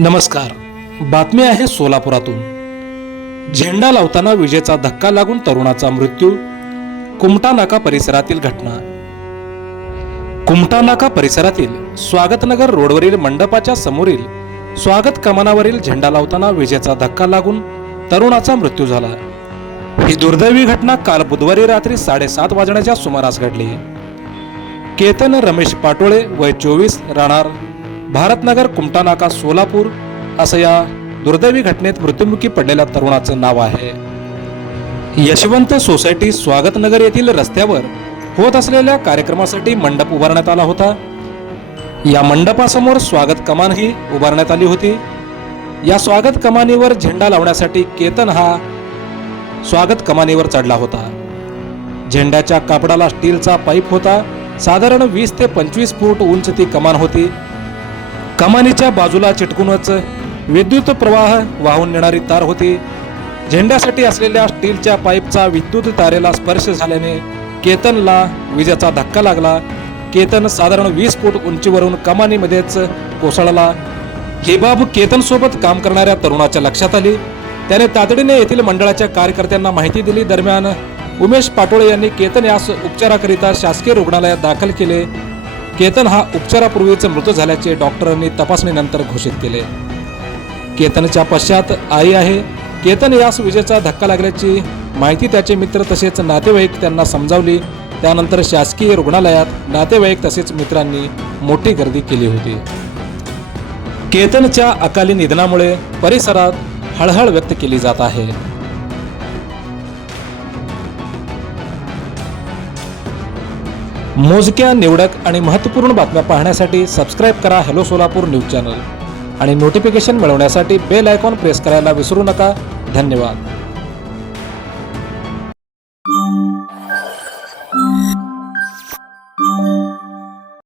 नमस्कार. बातमी आहे सोलापुरातून. झेंडा लावताना विजेचा धक्का लागून तरुणाचा मृत्यू. कुमटा नाका परिसरातील घटना. कुमटा नाका परिसरातील स्वागतनगर रोडवरील मंडपाच्या समोरील स्वागत कमानावरील झेंडा लावताना विजेचा धक्का लागून तरुणाचा मृत्यू झाला. ही दुर्दैवी घटना काल बुधवारी रात्री 7:30 वाजण्याच्या सुमारास घडली. केतन रमेश पाटोळे वय 24 राहणार भारतनगर कुमटा नाका सोलापूर असं या दुर्दैवी घटनेत मृत्युमुखी पडलेल्या तरुणाचं नाव आहे. यशवंत सोसायटी स्वागतनगर येथील रस्त्यावर होत असलेल्या कार्यक्रमासाठी मंडप उभारण्यात आला होता. या मंडपासमोर स्वागत कमानही उभारण्यात आली होती. या स्वागत कमानीवर झेंडा लावण्यासाठी केतन हा स्वागत कमानीवर चढला होता. झेंड्याच्या कापडाला स्टीलचा पाईप होता. साधारण 20 ते 25 फूट उंच ती कमान होती. कमानीच्या बाजूला चिटकूनच विद्युत प्रवाह वाहून नेणारी तार होती. झेंड्यासाठी असलेल्या स्टीलच्या पाईपचा विद्युत तारेला स्पर्श झाल्याने केतनला विजेचा धक्का लागला. केतन साधारण 20 फूट उंचीवरून कमानीमध्येच कोसळला. ही बाब केतन सोबत काम करणाऱ्या तरुणाच्या लक्षात आली. त्याने तातडीने येथील मंडळाच्या कार्यकर्त्यांना माहिती दिली. दरम्यान उमेश पाटोळे यांनी केतन यास उपचाराकरिता शासकीय रुग्णालयात दाखल केले. केतन हा उपचारापूर्वीच मृत झाल्याचे डॉक्टरांनी तपासणीनंतर घोषित केले. केतनच्या पश्चात आई आहे. केतन यास विजेचा धक्का लागल्याची माहिती त्याचे मित्र तसेच नातेवाईक त्यांना समजावली. त्यानंतर शासकीय रुग्णालयात नातेवाईक तसेच मित्रांनी मोठी गर्दी केली होती. केतनच्या अकाली निधनामुळे परिसरात हळहळ व्यक्त केली जात आहे. मोजक्या निवडक आणि महत्त्वपूर्ण बातम्या पाहण्यासाठी सबस्क्राईब करा हॅलो सोलापूर न्यूज चॅनल आणि नोटिफिकेशन मिळवण्यासाठी बेल आयकॉन प्रेस करायला विसरू नका. धन्यवाद.